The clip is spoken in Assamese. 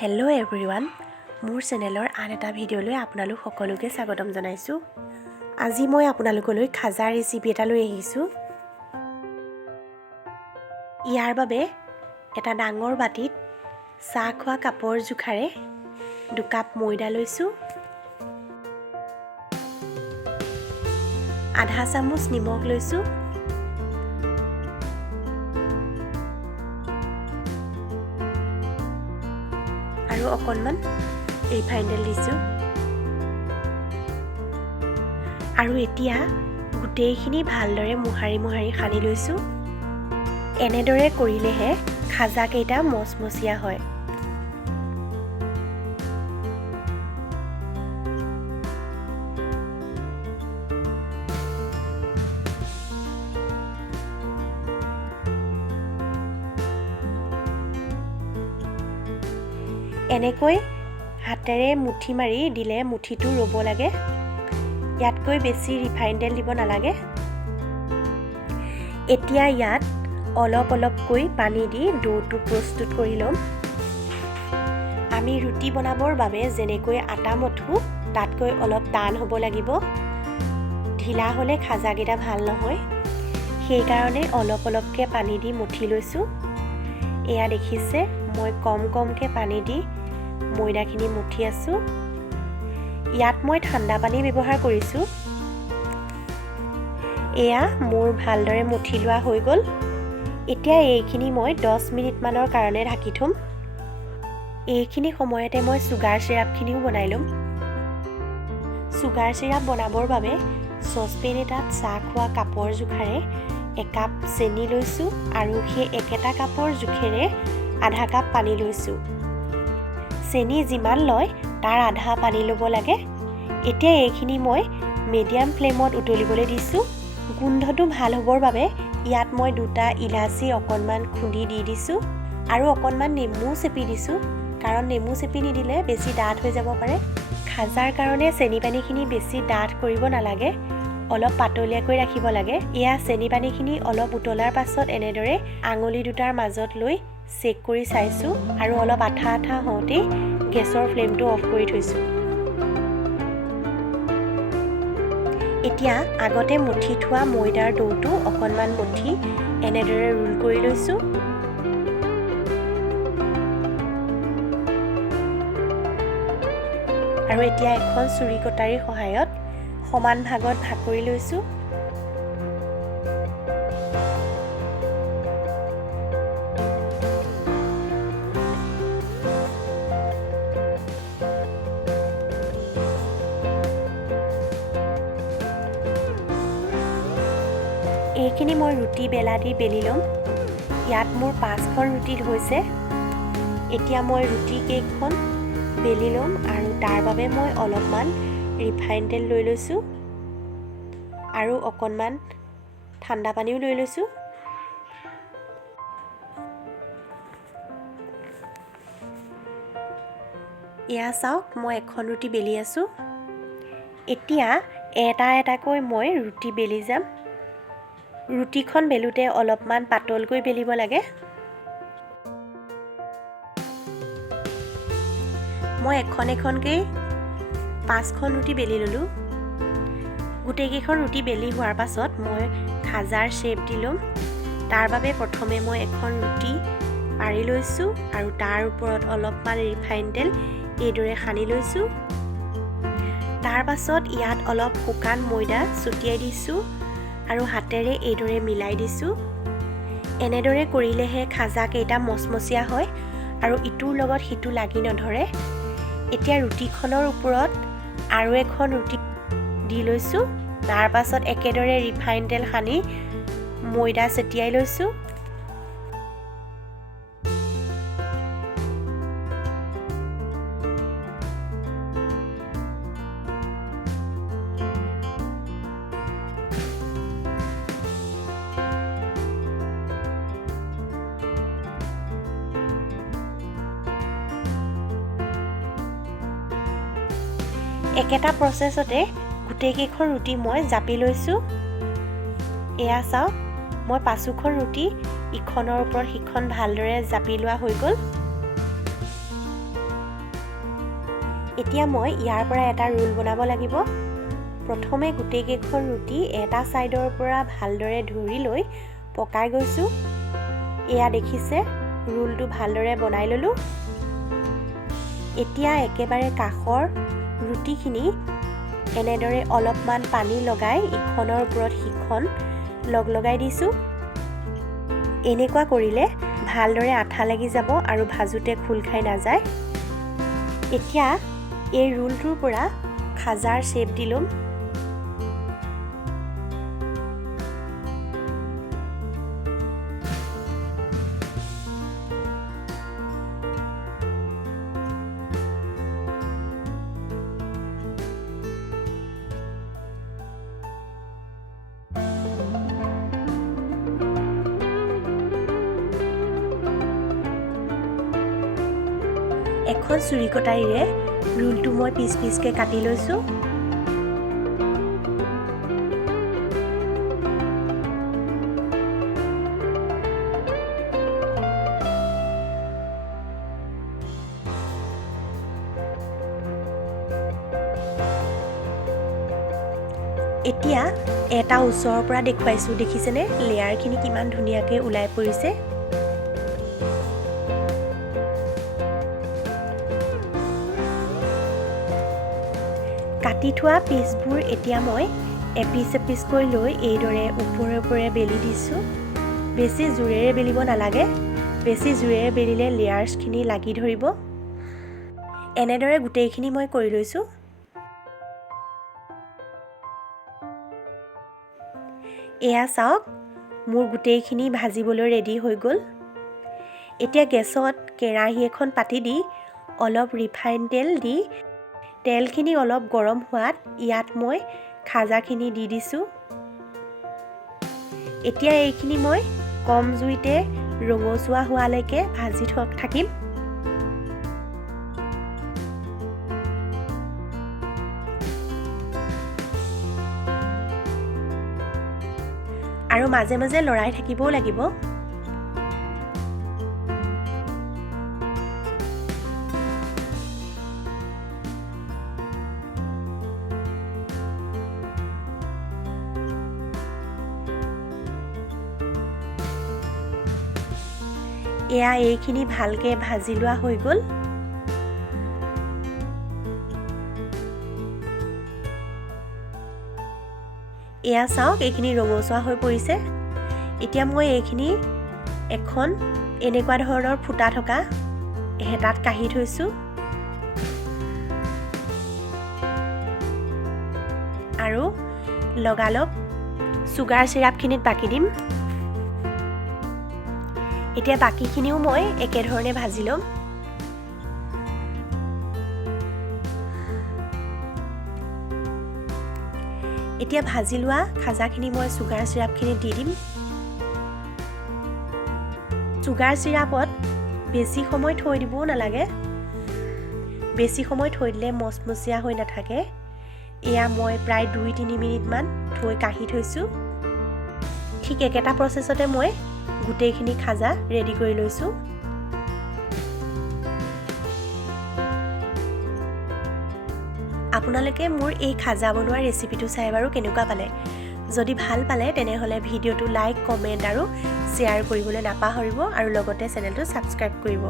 হেল্ল' এভৰিৱান, মোৰ চেনেলৰ আন এটা ভিডিঅ'লৈ আপোনালোক সকলোকে স্বাগতম জনাইছোঁ। আজি মই আপোনালোকলৈ খাজা ৰেচিপি এটা লৈ আহিছোঁ। ইয়াৰ বাবে এটা ডাঙৰ বাটিত চাহ খোৱা কাপৰ জোখাৰে 2 কাপ ময়দা লৈছোঁ, আধা চামুচ নিমখ লৈছোঁ, আৰু অকণমান ৰিফাইন তেল দিছোঁ। আৰু এতিয়া গোটেইখিনি ভালদৰে মোহাৰি সানি লৈছোঁ। এনেদৰে কৰিলেহে খাজাকেইটা মচমচীয়া হয়। এনেকৈ হাতেৰে মুঠি মাৰি দিলে মুঠিটো ৰ'ব লাগে। ইয়াতকৈ বেছি ৰিফাইন তেল দিব নালাগে। এতিয়া ইয়াত অলপ অলপকৈ পানী দি ডোটো প্ৰস্তুত কৰি ল'ম। আমি ৰুটি বনাবৰ বাবে যেনেকৈ আটা মঠো তাতকৈ অলপ টান হ'ব লাগিব। ঢিলা হ'লে খাজাকেইটা ভাল নহয়, সেইকাৰণে অলপ অলপকৈ পানী দি মঠি লৈছোঁ। এয়া দেখিছে, মই কমকৈ পানী দি ময়দাখিনি মঠি আছোঁ। ইয়াত মই ঠাণ্ডা পানী ব্যৱহাৰ কৰিছোঁ। এয়া মোৰ ভালদৰে মঠি লোৱা হৈ গ'ল। এতিয়া এইখিনি মই 10 মিনিটমানৰ কাৰণে ঢাকি থ'ম। এইখিনি সময়তে মই চুগাৰ চিৰাপখিনিও বনাই ল'ম। চুগাৰ চিৰাপ বনাবৰ বাবে চচপেন এটাত চাহ খোৱা কাপৰ জোখাৰে 1 কাপ চেনি লৈছোঁ আৰু সেই একেটা কাপৰ জোখেৰে আধা কাপ পানী লৈছোঁ। চেনি যিমান লয় তাৰ আধা পানী ল'ব লাগে। এতিয়া এইখিনি মই মিডিয়াম ফ্লেমত উতলিবলৈ দিছোঁ। গোন্ধটো ভাল হ'বৰ বাবে ইয়াত মই 2টা ইলাচি অকণমান খুন্দি দি দিছোঁ আৰু অকণমান নেমু চেপি দিছোঁ, কাৰণ নেমু চেপি নিদিলে বেছি ডাঠ হৈ যাব পাৰে। খাজাৰ কাৰণে চেনি পানীখিনি বেছি ডাঠ কৰিব নালাগে, অলপ পাতলীয়াকৈ ৰাখিব লাগে। এয়া চেনি পানীখিনি অলপ উতলাৰ পাছত এনেদৰে আঙুলি দুটাৰ মাজত লৈ চেক কৰি চাইছোঁ আৰু অলপ আঠা হওঁতেই গেছৰ ফ্লেমটো অফ কৰি থৈছোঁ। এতিয়া আগতে মুঠি থোৱা ময়দাৰ ডোটো অকণমান মুঠি এনেদৰে ৰোল কৰি লৈছোঁ। আৰু এতিয়া এখন চুৰি কটাৰীৰ সহায়ত সমান ভাগত ভাগ কৰি লৈছোঁ। এইখিনি মই ৰুটি বেলা দি বেলি ল'ম। ইয়াত মোৰ 5খন ৰুটি হৈছে। এতিয়া মই ৰুটি কেইখন বেলি ল'ম আৰু তাৰ বাবে মই অলপমান ৰিফাইন তেল লৈ লৈছোঁ আৰু অকণমান ঠাণ্ডা পানীও লৈ লৈছোঁ। এয়া চাওক, মই এখন ৰুটি বেলি আছোঁ। এতিয়া এটাকৈ মই ৰুটি বেলি যাম। ৰুটিখন বেলোতে অলপমান পাতলকৈ বেলিব লাগে। মই এখনকৈ 5খন ৰুটি বেলি ল'লোঁ। গোটেইকেইখন ৰুটি বেলি হোৱাৰ পাছত মই খাজাৰ শ্বেপ দি ল'ম। তাৰ বাবে প্ৰথমে মই এখন ৰুটি পাৰি লৈছোঁ আৰু তাৰ ওপৰত অলপমান ৰিফাইন তেল এইদৰে সানি লৈছোঁ। তাৰ পাছত ইয়াত অলপ শুকান ময়দা ছটিয়াই দিছোঁ আৰু হাতেৰে এইদৰে মিলাই দিছোঁ। এনেদৰে কৰিলেহে খাজাকেইটা মচমচীয়া হয় আৰু ইটোৰ লগত সিটো লাগি নধৰে। এতিয়া ৰুটিখনৰ ওপৰত আৰু এখন ৰুটি দি লৈছোঁ। তাৰ পাছত একেদৰে ৰিফাইন তেল সানি ময়দা ছটিয়াই লৈছোঁ। একেটা প্ৰচেছতে গোটেইকেইখন ৰুটি মই জাপি লৈছোঁ। এয়া চাওক, মই 5খন ৰুটি ইখনৰ ওপৰত সিখন ভালদৰে জাপি লোৱা হৈ গ'ল। এতিয়া মই ইয়াৰ পৰা এটা ৰোল বনাব লাগিব। প্ৰথমে গোটেইকেইখন ৰুটি এটা ছাইডৰ পৰা ভালদৰে ধৰি লৈ পকাই গৈছোঁ। এয়া দেখিছে, ৰোলটো ভালদৰে বনাই ল'লোঁ। এতিয়া একেবাৰে কাষৰ ৰুটিখিনি এনেদৰে অলপমান পানী লগাই ইখনৰ ওপৰত সিখন লগাই দিছোঁ। এনেকুৱা কৰিলে ভালদৰে আঠা লাগি যাব আৰু ভাজোতে খোল খাই নাযায়। এতিয়া এই ৰোলটোৰ পৰা খাজাৰ শ্বেপ দি ল'ম। এখন চুৰি কটাৰীৰে ৰোলটো মই পিচ পিচকৈ কাটি লৈছোঁ। এতিয়া এটা ওচৰৰ পৰা দেখুৱাইছোঁ, দেখিছেনে লেয়াৰখিনি কিমান ধুনীয়াকৈ ওলাই পৰিছে। কাটি থোৱা পিচবোৰ এতিয়া মই এপিচ এপিচকৈ লৈ এইদৰে ওপৰে ওপৰে বেলি দিছোঁ। বেছি জোৰেৰে বেলিব নালাগে, বেছি জোৰেৰে বেলিলে লেয়াৰ্ছখিনি লাগি ধৰিব। এনেদৰে গোটেইখিনি মই কৰি লৈছোঁ। এয়া চাওক, মোৰ গোটেইখিনি ভাজিবলৈ ৰেডি হৈ গ'ল। এতিয়া গেছত কেৰাহী এখন পাতি দি অলপ ৰিফাইন তেল দি তেলখিনি অলপ গৰম হোৱাত ইয়াত মই খাজাখিনি দি দিছোঁ। এতিয়া এইখিনি মই কম জুইতে ৰঙচুৱা হোৱালৈকে ভাজি থাকিম। আৰু মাজে মাজে লৰাই থাকিবও লাগিব। এয়া এইখিনি ভালকৈ ভাজি লোৱা হৈ গ'ল। এয়া চাওক, এইখিনি ৰঙচুৱা হৈ পৰিছে। এতিয়া মই এইখিনি এখন এনেকুৱা ধৰণৰ ফুটা থকা হেতাত কাঢ়ি থৈছোঁ আৰু লগালগ চুগাৰ চিৰাপখিনিত বাকি দিম। এতিয়া বাকীখিনিও মই একেধৰণে ভাজি ল'ম। এতিয়া ভাজি লোৱা খাজাখিনি মই চুগাৰ চিৰাপখিনিত দি দিম। চুগাৰ চিৰাপত বেছি সময় থৈ দিবও নালাগে, বেছি সময় থৈ দিলে মচমচীয়া হৈ নাথাকে। এয়া মই প্ৰায় 2-3 মিনিটমান থৈ কাঢ়ি থৈছোঁ। ঠিক একেটা প্ৰচেছতে মই গোটেইখিনি খাজা ৰেডি কৰি লৈছোঁ। আপোনালোকে মোৰ এই খাজা বনোৱা ৰেচিপিটো চাই বাৰু কেনেকুৱা পালে? যদি ভাল পালে তেনেহ'লে ভিডিঅ'টো লাইক, কমেণ্ট আৰু শ্বেয়াৰ কৰিবলৈ নাপাহৰিব আৰু লগতে চেনেলটো ছাবস্ক্ৰাইব কৰিব।